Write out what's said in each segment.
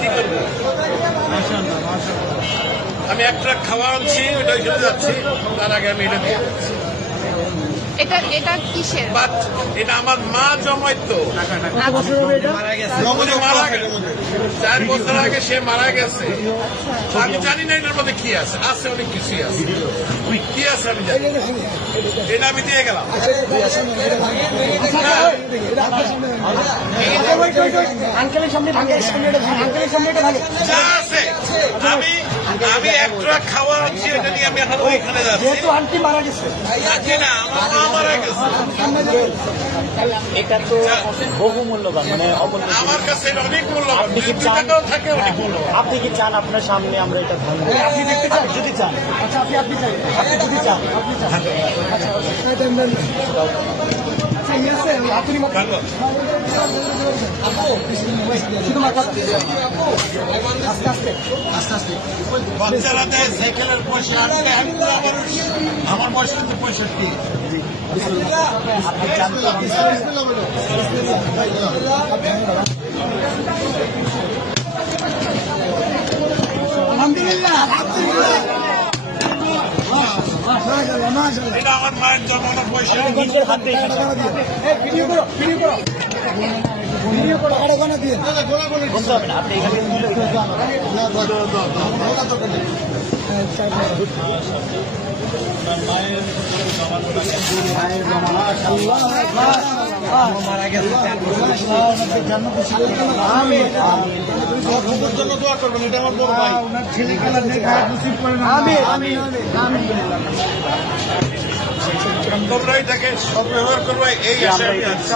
কি করবো? আমি এক ট্রাক খাওয়া আনছি, ওটা চলে যাচ্ছি, তার আগে আমি এটা দিয়ে এটা কিসের? বাট এটা আমার মা জমাইতো, মারা গেছে 4 বছর আগে, সে মারা গেছে। আমি জানি না এটার মধ্যে কি আছে, আছে অনেক কিছুই আছে, কি আছে আমি জানি, এটা আমি দিয়ে গেলাম। যা আছে আমি এক ট্রাক খাওয়া আনছি, এটা নিয়ে আমি এখন ওইখানে যাচ্ছি। আন্টি মারা গেছে, না, আমার মা মারা গেছে। এটা তো বহু মূল্যবান, মানে আমার কাছে এটা অনেক মূল্যবান, 2 টাকাও থাকে, অনেক মূল্যবান। আপনি কি চান আপনার সামনে আমরা এটা ভাঙবো? আপনি দেখতে চান? যদি চান, আচ্ছা আপনি চান, আপনি যদি চান, আপনি চান, বাচ্চারা দেয় সাইকেলের পয়সা, আমার বয়স কিন্তু 65। এটা আমার মায়ের জন্মানোর পয়সা। নিজের হাতে বলতে হবে না, আপনি এখানে মারা গেছে। জন্য দোয়া করবেন, এটা আমার বড় ভাই। তোমরাই তাকে সদ্ব্যবহার করবে, এই আশায় আমি আছি।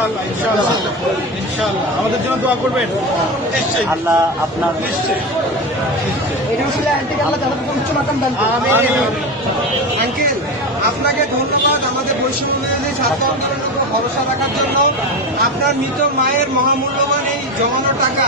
ইনশাআল্লাহ আমাদের জন্য দোয়া করবেন, নিশ্চয়ই আল্লাহ আপনার নিশ্চয়ই। আঙ্কেল, আপনাকে ধন্যবাদ আমাদের বৈষম্য বিরোধী ছাত্র আন্দোলনের উপর ভরসা রাখার জন্য। আপনার মৃত মায়ের মহামূল্যবান এই জমানো টাকা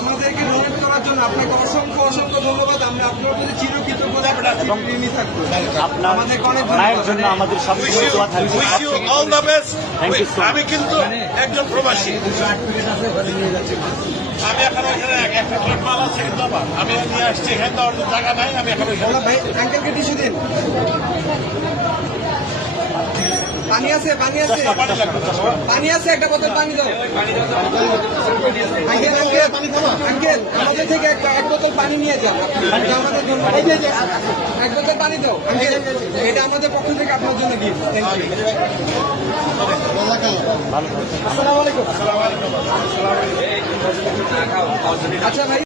আমাদেরকে ডোনেট করার জন্য আপনাকে অসংখ্য অসংখ্য ধন্যবাদ। আমরা আপনার প্রতি চিরকৃতজ্ঞ থাকবো। আপনার আমাদেরকে অনেক মায়ের জন্য আমাদের সবসময় দোয়া থাকবে। Wish you all the best. Thank you so much. আমি কিন্তু একজন প্রবাসী, আমি এখন ওইখানে একটা ট্রাক মাল আছে কিন্তু আমার, আমি নিয়ে আসছি, এখানে তো অন্য জায়গা নাই, আমি এখন ওইখানে। ভাই আঙ্কেলকে টিস্যু দিন। পানি আছে, পানি আছে, পানি লাগবে তো। পানি আছে, একটা বোতল পানি দাও। আঙ্কেল আঙ্কেল আঙ্কেল আমাদের থেকে এক বোতল পানি নিয়ে যান, এটা আমাদের জন্য। এক বোতল পানি দাও আঙ্কেল, এটা আমাদের পক্ষ থেকে আপনার জন্য গিফট। Thank you. আসসালামু আলাইকুম। আচ্ছা ভাই।